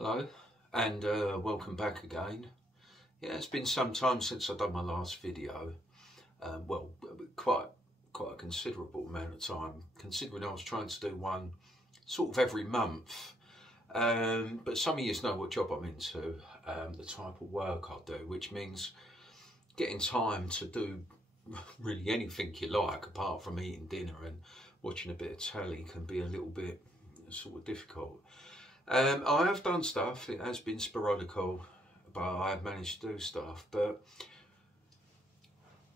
Hello and welcome back again. Yeah, it's been some time since I've done my last video. Well, quite a considerable amount of time, considering I was trying to do one sort of every month. But some of you know what job I'm into, the type of work I do, which means getting time to do really anything you like apart from eating dinner, and watching a bit of telly can be a little bit sort of difficult. I have done stuff, it has been sporadical, but I have managed to do stuff. But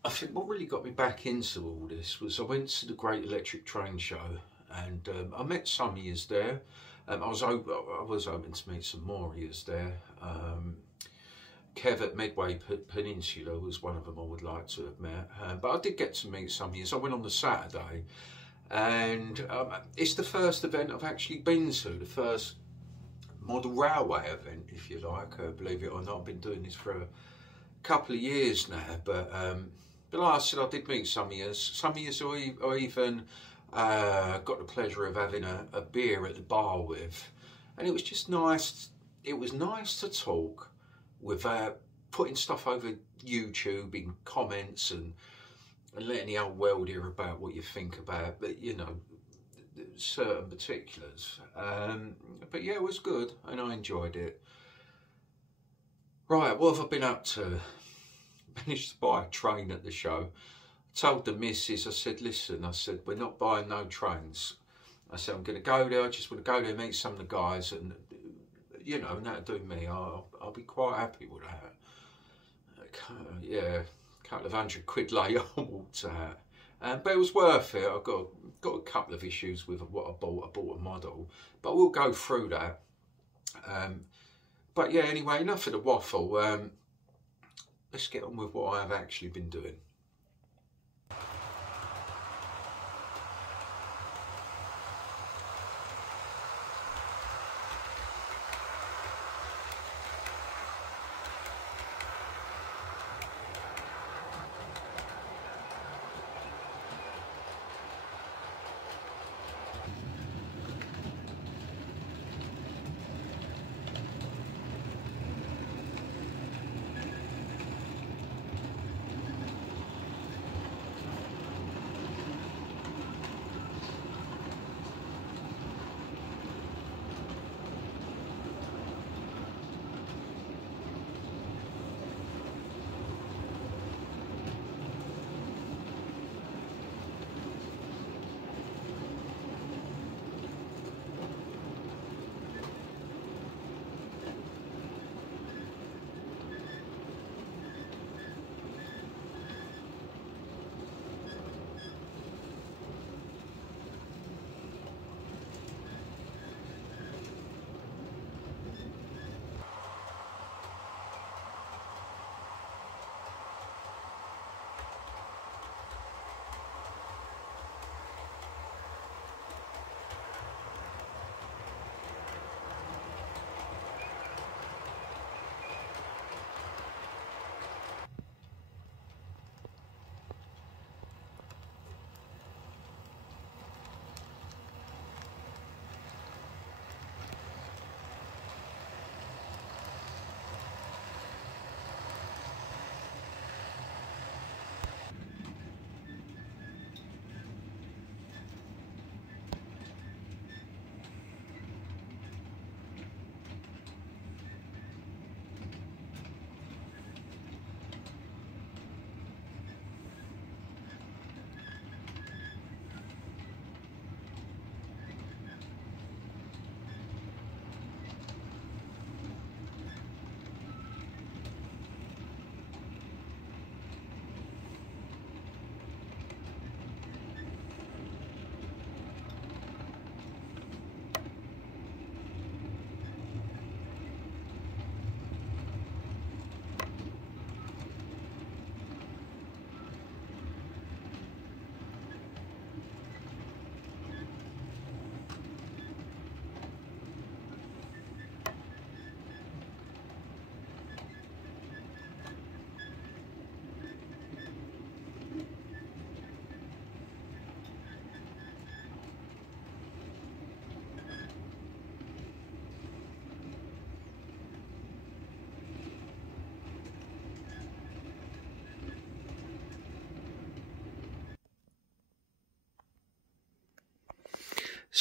I think what really got me back into all this was I went to the Great Electric Train Show, and I met some of yous there. I was hoping to meet some more of yous there. Kev at Medway Peninsula was one of them I would like to have met, but I did get to meet some of yous. I went on the Saturday, and it's the first event I've actually been to, the first model railway event, if you like. Believe it or not, I've been doing this for a couple of years now, but like I said, I did meet some of yous. Some of yous I even got the pleasure of having a beer at the bar with, and it was just nice. It was nice to talk without putting stuff over YouTube in comments and letting the old world hear about what you think about, but you know, certain particulars. But yeah, it was good and I enjoyed it. Right, what have I been up to? Managed to buy a train at the show. I told the missus, I said, listen, I said, we're not buying no trains. I said, I'm going to go there, I just want to go there and meet some of the guys, and you know, and that'll do me. I'll be quite happy with that. Yeah, a couple of £100 later I walked out. But it was worth it. I've got a couple of issues with what I bought. I bought a model, but we'll go through that. But yeah, anyway, enough of the waffle. Let's get on with what I have actually been doing.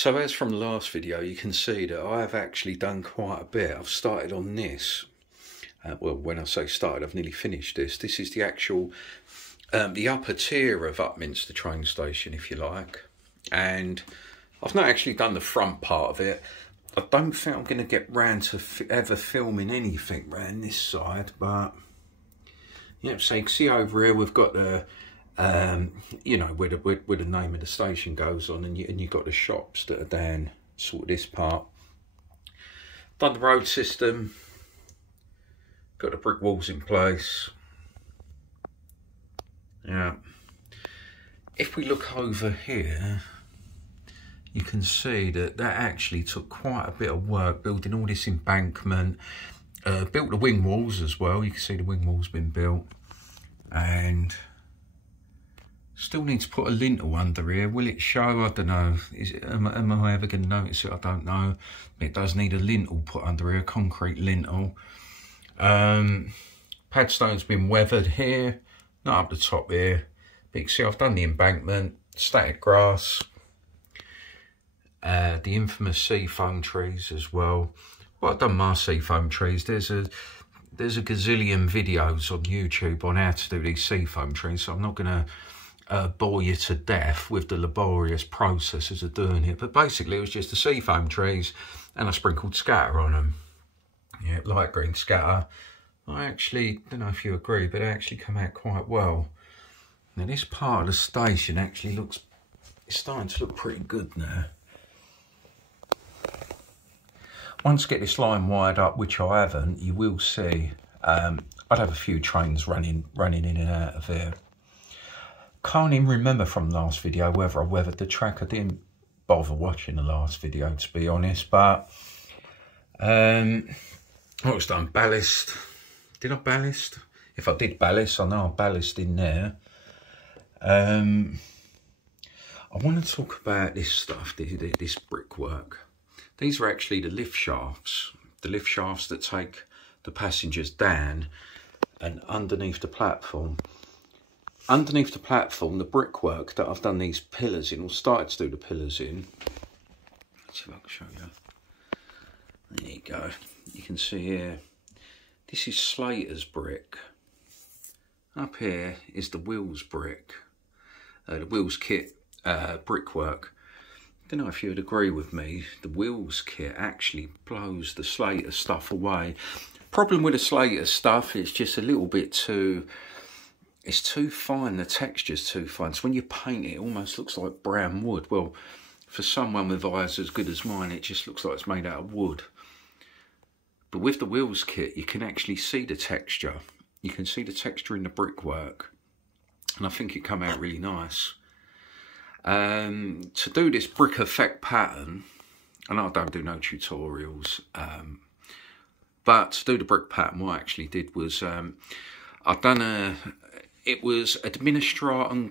So as from the last video, you can see that I have actually done quite a bit. I've started on this. Well, when I say started, I've nearly finished this. This is the actual, the upper tier of Upminster train station, if you like. And I've not actually done the front part of it. I don't think I'm going to get round to ever filming anything round this side, but yeah, so you can see over here we've got the, you know, where the name of the station goes on, and you've got the shops that are down sort of this part. Done the road system, got the brick walls in place. Yeah, if we look over here, you can see that actually took quite a bit of work building all this embankment. Built the wing walls as well. You can see the wing walls been built, and still need to put a lintel under here. Will it show? I don't know. Am I ever going to notice it? I don't know. It does need a lintel put under here, a concrete lintel. Padstone's been weathered here, not up the top here. But you can see I've done the embankment, static grass, the infamous seafoam trees as well. Well, I've done my seafoam trees. There's a gazillion videos on YouTube on how to do these seafoam trees, so I'm not going to bore you to death with the laborious processes of doing it. But basically, it was just the seafoam trees, and I sprinkled scatter on them. Yeah, light green scatter. I actually don't know if you agree, but it actually come out quite well. Now, this part of the station actually looks, it's starting to look pretty good now. Once I get this line wired up, which I haven't, you will see I'd have a few trains running in and out of here. Can't even remember from the last video whether I weathered the track. I didn't bother watching the last video, to be honest, but what was done? Ballast. Did I ballast? If I did ballast, I know I ballast in there. I want to talk about this stuff, this brickwork. These are actually the lift shafts that take the passengers down and underneath the platform. Underneath the platform, the brickwork that I've done these pillars in, or started to do the pillars in. Let's see if I can show you. There you go. You can see here, this is Slater's brick. Up here is the Wills brick, the Wills kit brickwork. I don't know if you would agree with me, the Wills kit actually blows the Slater stuff away. Problem with the Slater stuff, it's just a little bit too, it's too fine, the texture's too fine. So when you paint it, it almost looks like brown wood. Well, for someone with eyes as good as mine, it just looks like it's made out of wood. But with the Wills kit, you can actually see the texture. You can see the texture in the brickwork, and I think it come out really nice. To do this brick effect pattern, and I don't do no tutorials, but to do the brick pattern, what I actually did was I've done it was Administratum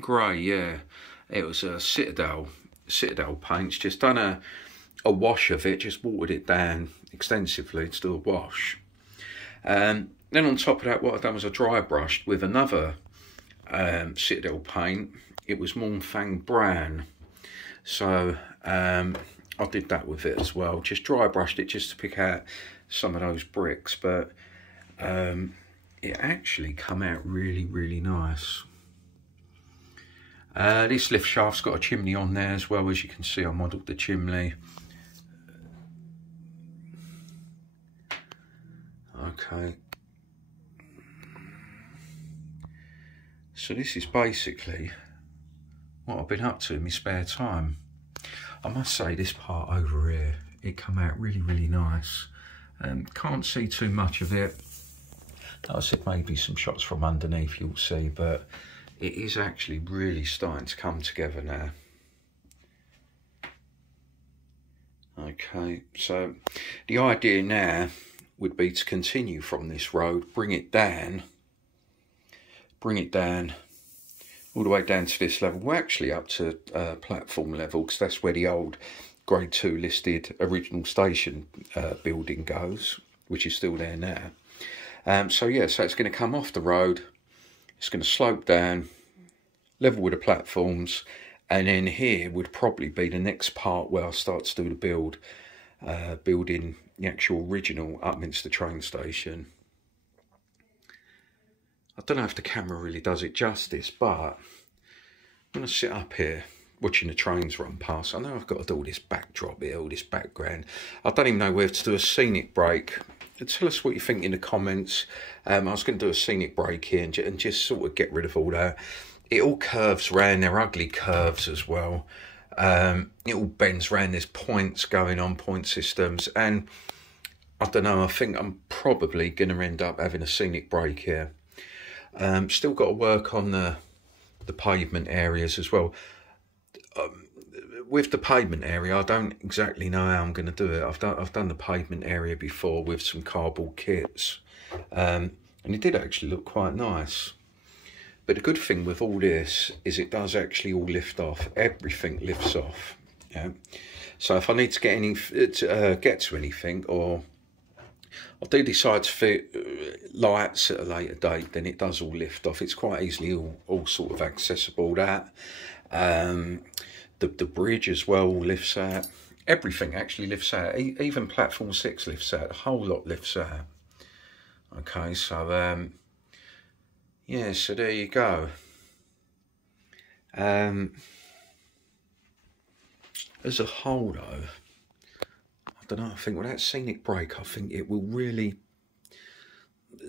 Grey, yeah. It was a Citadel paints. Just done a wash of it, just watered it down extensively to do a wash. Then on top of that, what I've done was I dry brushed with another Citadel paint. It was Mornfang Brown, so I did that with it as well. Just dry brushed it just to pick out some of those bricks, but it actually come out really nice. This lift shaft's got a chimney on there as well. As you can see, I modelled the chimney. Okay, so this is basically what I've been up to in my spare time. I must say, this part over here, it come out really nice. Can't see too much of it. I said maybe some shots from underneath you'll see, but it is actually really starting to come together now. Okay, so the idea now would be to continue from this road, bring it down all the way down to this level. We're actually up to platform level, because that's where the old grade 2 listed original station building goes, which is still there now. So yeah, so it's going to come off the road, it's going to slope down, level with the platforms, And then here would probably be the next part where I start to do the build, building the actual original Upminster train station. I don't know if the camera really does it justice, but I'm going to sit up here watching the trains run past. I know I've got to do all this backdrop here, all this background. I don't even know whether to do a scenic break. Tell us what you think in the comments. I was going to do a scenic break here and just sort of get rid of all that. It all curves round, they're ugly curves as well. It all bends round, there's points going on, point systems. And I don't know, I think I'm probably going to end up having a scenic break here. Still got to work on the pavement areas as well. With the pavement area, I don't exactly know how I'm going to do it. I've done the pavement area before with some cardboard kits, and it did actually look quite nice. But the good thing with all this is it does actually all lift off. Everything lifts off. Yeah. So if I need to get to anything, or I do decide to fit lights at a later date, then it does all lift off. It's quite easily all sort of accessible. That. The bridge as well lifts out. Everything actually lifts out. Even platform 6 lifts out. The whole lot lifts out. Okay, so yeah, so there you go. As a whole though, I don't know, I think with that scenic break, I think it will really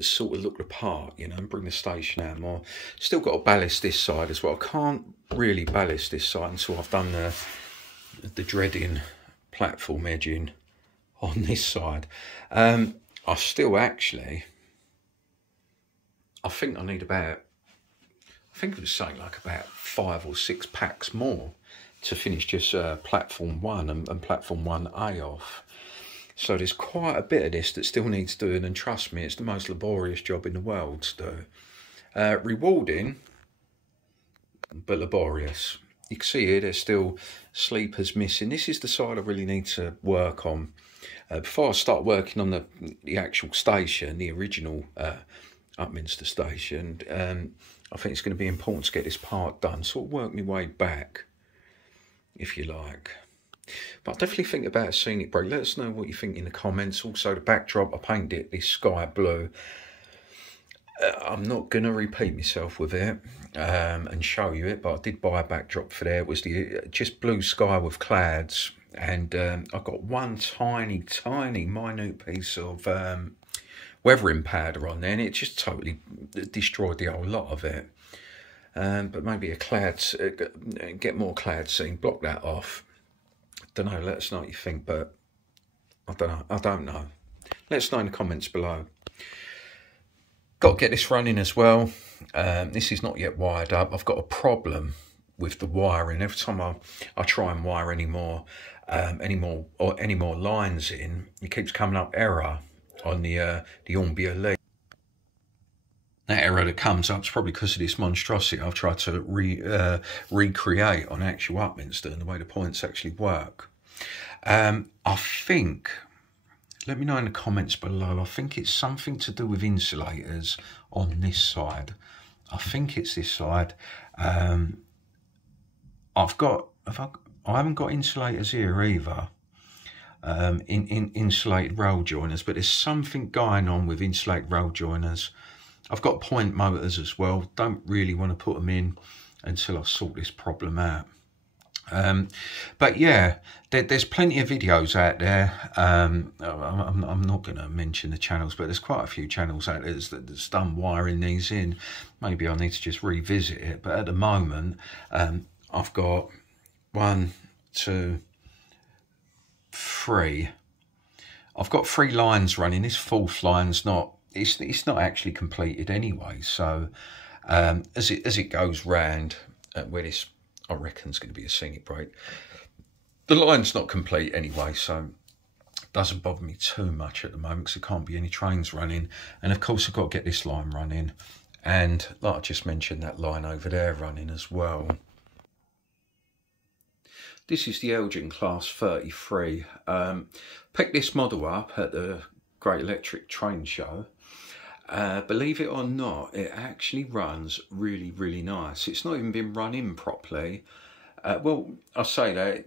sort of look the part, you know, and bring the station out more. Still got to ballast this side as well. I can't really ballast this side until I've done the dreading platform edging on this side. I still actually, I think I need about, I think it was saying like about 5 or 6 packs more to finish just platform 1 and platform 1A off. So there's quite a bit of this that still needs doing, and trust me, it's the most laborious job in the world to do. Rewarding, but laborious. You can see here there's still sleepers missing. This is the side I really need to work on. Before I start working on the actual station, the original Upminster station, I think it's going to be important to get this part done. Sort of work my way back, if you like. But I definitely think about a scenic break. Let us know what you think in the comments. Also, the backdrop, I painted it this sky blue. I'm not going to repeat myself with it and show you it, but I did buy a backdrop for there. It was the just blue sky with clouds, and I got one tiny minute piece of weathering powder on there, and it just totally destroyed the whole lot of it. But maybe a clouds, get more cloud scene, block that off. Don't know, let us know what you think, but I don't know. Let us know in the comments below. Got to get this running as well. This is not yet wired up. I've got a problem with the wiring. Every time I try and wire any more lines in, it keeps coming up error on the Ombia lead. That error that comes up is probably because of this monstrosity I've tried to recreate on actual Upminster and the way the points actually work. I think, let me know in the comments below, I think it's something to do with insulators on this side. I think it's this side. I haven't got insulators here either. In insulated rail joiners, but there's something going on with insulated rail joiners. I've got point motors as well. Don't really want to put them in until I sort this problem out. But yeah, there's plenty of videos out there. I'm not going to mention the channels, but there's quite a few channels out there that's done wiring these in. Maybe I need to just revisit it. But at the moment, I've got 1, 2, 3. I've got 3 lines running. This 4th line's not. It's not actually completed anyway. So as it goes round, where this I reckon is going to be a scenic break, the line's not complete anyway, so it doesn't bother me too much at the moment because there can't be any trains running. And of course I've got to get this line running, and like I just mentioned, that line over there running as well. This is the Elgin Class 33. Picked this model up at the Great Electric Train Show. Believe it or not, it actually runs really nice. It's not even been run in properly. Well, I say that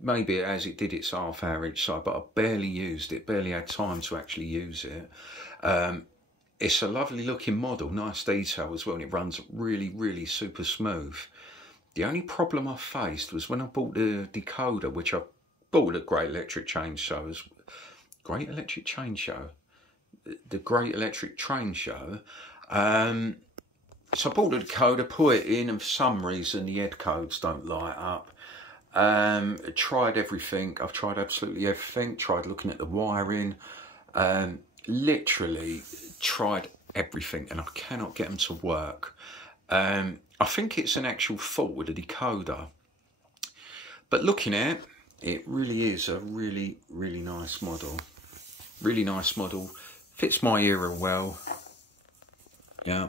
maybe as it did its half hour each side, but I barely used it, barely had time to actually use it. It's a lovely looking model, nice detail as well, and it runs really, really super smooth. The only problem I faced was when I bought the decoder, which I bought at Great Electric Chain Shows. Great Electric Chain Show? The Great Electric Train Show. So I bought the decoder, put it in, and for some reason the head codes don't light up. Tried everything. I've tried absolutely everything. Tried looking at the wiring. Literally tried everything, and I cannot get them to work. I think it's an actual fault with the decoder. But looking at it, it really is a really, really nice model. Really nice model. Fits my era well. Yeah.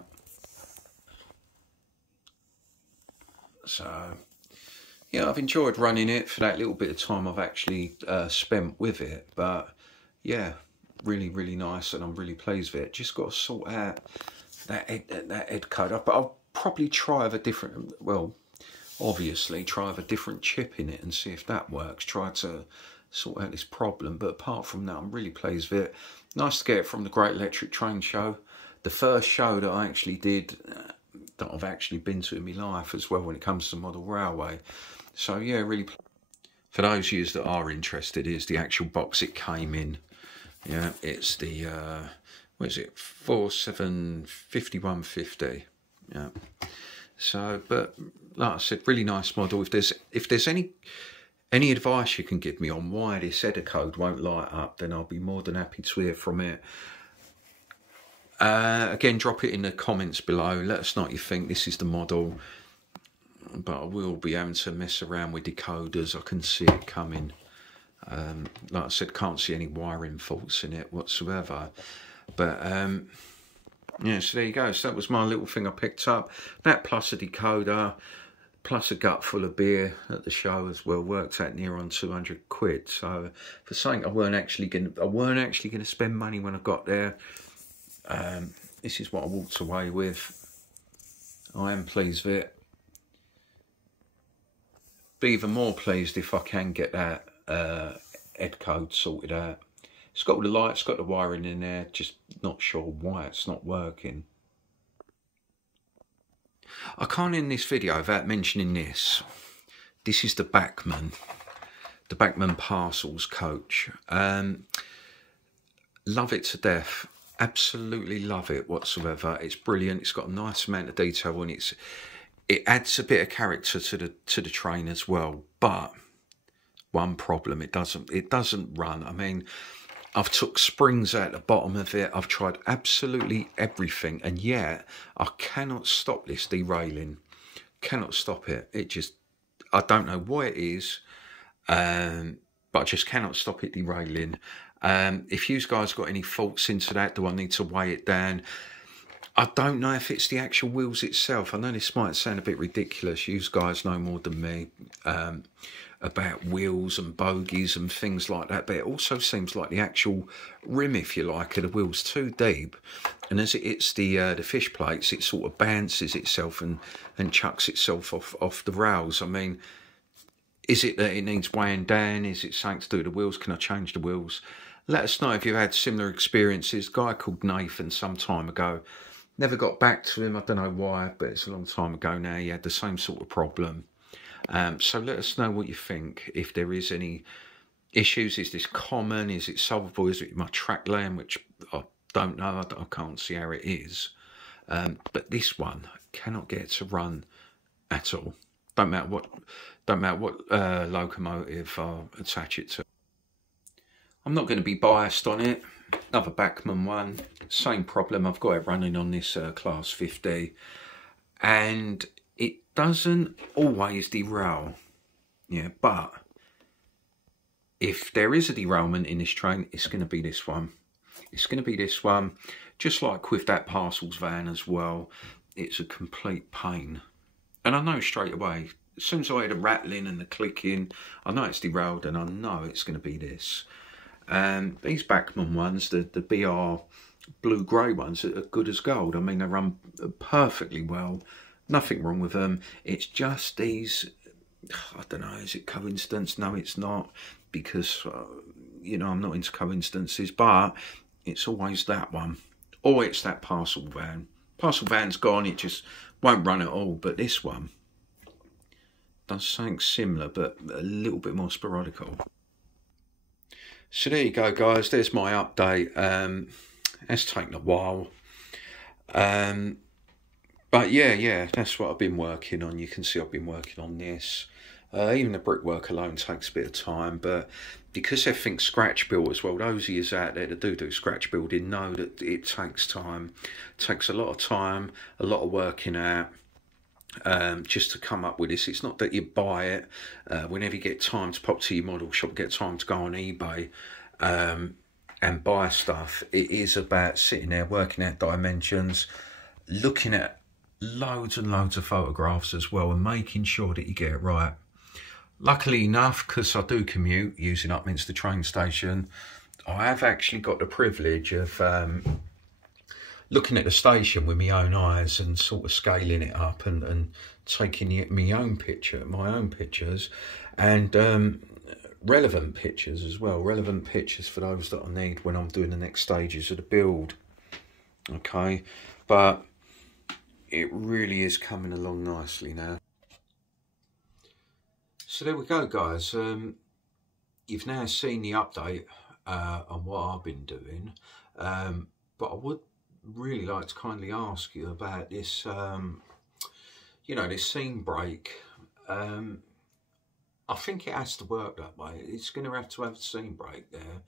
So, yeah, I've enjoyed running it for that little bit of time I've actually spent with it. But, yeah, really, really nice, and I'm really pleased with it. Just got to sort out that head code. But I'll probably try with a different, well, obviously try with a different chip in it and see if that works. Try to sort out this problem. But apart from that, I'm really pleased with it. Nice to get it from the Great Electric Train Show. The first show that I actually did, that I've actually been to in my life as well when it comes to model railway. So yeah, really. For those of you that are interested, here's the actual box it came in. Yeah, it's the what is it, 475150. Yeah. So, but like I said, really nice model. If there's any advice you can give me on why this header code won't light up, then I'll be more than happy to hear from it. Again, drop it in the comments below. Let us know what you think. This is the model, but I will be having to mess around with decoders. I can see it coming. Like I said, can't see any wiring faults in it whatsoever. But yeah, so there you go. So that was my little thing I picked up. That plus a decoder, plus a gut full of beer at the show as well, worked out near on 200 quid. So for something I weren't actually gonna spend money when I got there. This is what I walked away with. I am pleased with it. Be even more pleased if I can get that head code sorted out. It's got all the lights, got the wiring in there, just not sure why it's not working. I can't end this video without mentioning this. This is the Bachmann Parcels coach. Love it to death. Absolutely love it whatsoever. It's brilliant. It's got a nice amount of detail and it adds a bit of character to the train as well. But one problem, it doesn't run. I mean, I've took springs out the bottom of it. I've tried absolutely everything, and yet I cannot stop this derailing. Cannot stop it. It just, I don't know what it is, but I just cannot stop it derailing. If you guys got any faults into that, do I need to weigh it down? I don't know if it's the actual wheels itself. I know this might sound a bit ridiculous. You guys know more than me about wheels and bogies and things like that, but it also seems like the actual rim, if you like, of the wheel's too deep, and as it hits the fish plates, it sort of bounces itself and chucks itself off the rails. I mean, is it that it needs weighing down? Is it something to do with the wheels? Can I change the wheels? Let us know if you've had similar experiences. A guy called Nathan some time ago, never got back to him. I don't know why, but it's a long time ago now. He had the same sort of problem. So let us know what you think. If there is any issues, is this common? Is it solvable? Is it my track lane, which I don't know. I can't see how it is. But this one, I cannot get it to run at all. Don't matter what locomotive I attach it to. I'm not going to be biased on it. Another Bachmann one, same problem. I've got it running on this class 50, and it doesn't always derail. Yeah, but if there is a derailment in this train, it's going to be this one. It's going to be this one. Just like with that parcels van as well, it's a complete pain. And I know straight away, as soon as I hear the rattling and the clicking, I know it's derailed, and I know it's going to be this. These Bachmann ones, the BR blue-grey ones, are good as gold. I mean, they run perfectly well. Nothing wrong with them. It's just these I don't know, is it coincidence? No, it's not, because, you know, I'm not into coincidences, but it's always that one. Or it's that parcel van. Parcel van's gone, it just won't run at all, but this one does something similar, but a little bit more sporadical. So there you go, guys, there's my update. It's taken a while. But yeah, that's what I've been working on. You can see I've been working on this. Even the brickwork alone takes a bit of time, but because everything's scratch built as well, those of you out there that do scratch building know that it takes time. It takes a lot of time, a lot of working out, just to come up with this. It's not that you buy it. Whenever you get time to pop to your model shop, get time to go on eBay and buy stuff, it is about sitting there, working out dimensions, looking at loads and loads of photographs as well, and making sure that you get it right. Luckily enough, because I do commute using Upminster train station, I have actually got the privilege of looking at the station with my own eyes and sort of scaling it up and taking my own pictures, and relevant pictures as well. Relevant pictures for those that I need when I'm doing the next stages of the build. Okay, but it really is coming along nicely now. So there we go, guys. You've now seen the update on what I've been doing, but I would really like to kindly ask you about this, you know, this seam break. I think it has to work that way. It's going to have a seam break there.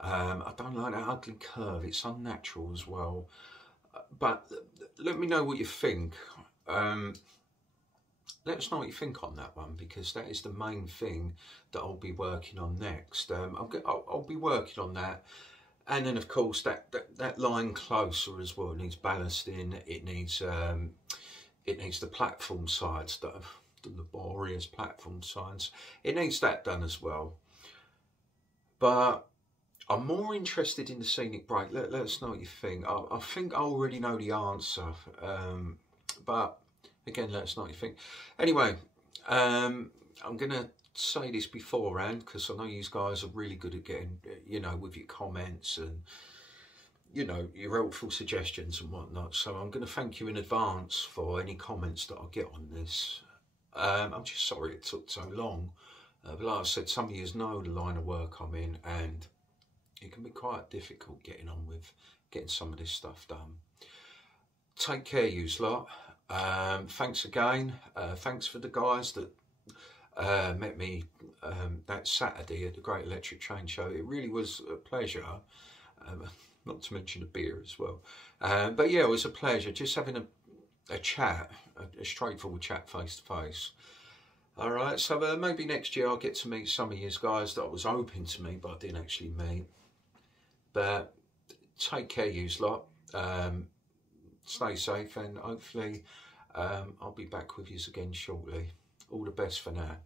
I don't like that ugly curve. It's unnatural as well. But let me know what you think. Let us know what you think on that one, because that is the main thing that I'll be working on next. I'll be working on that, and then of course that line closer as well. It needs ballasting. It needs the platform sides, the laborious platform sides. It needs that done as well. But I'm more interested in the scenic break. Let us know what you think. I think I already know the answer, but again, let us know what you think. Anyway, I'm going to say this beforehand, because I know you guys are really good at getting, you know, with your comments and, you know, your helpful suggestions and whatnot. So I'm going to thank you in advance for any comments that I get on this. I'm just sorry it took so long. But like I said, some of you know the line of work I'm in, and it can be quite difficult getting on with getting some of this stuff done. Take care, yous lot. Thanks again. Thanks for the guys that met me that Saturday at the Great Electric Train Show. It really was a pleasure, not to mention a beer as well. But yeah, it was a pleasure just having a chat, a straightforward chat face to face. All right, so maybe next year I'll get to meet some of you guys that I was hoping to meet, but I didn't actually meet. But take care, yous lot. Stay safe, and hopefully I'll be back with you again shortly. All the best for now.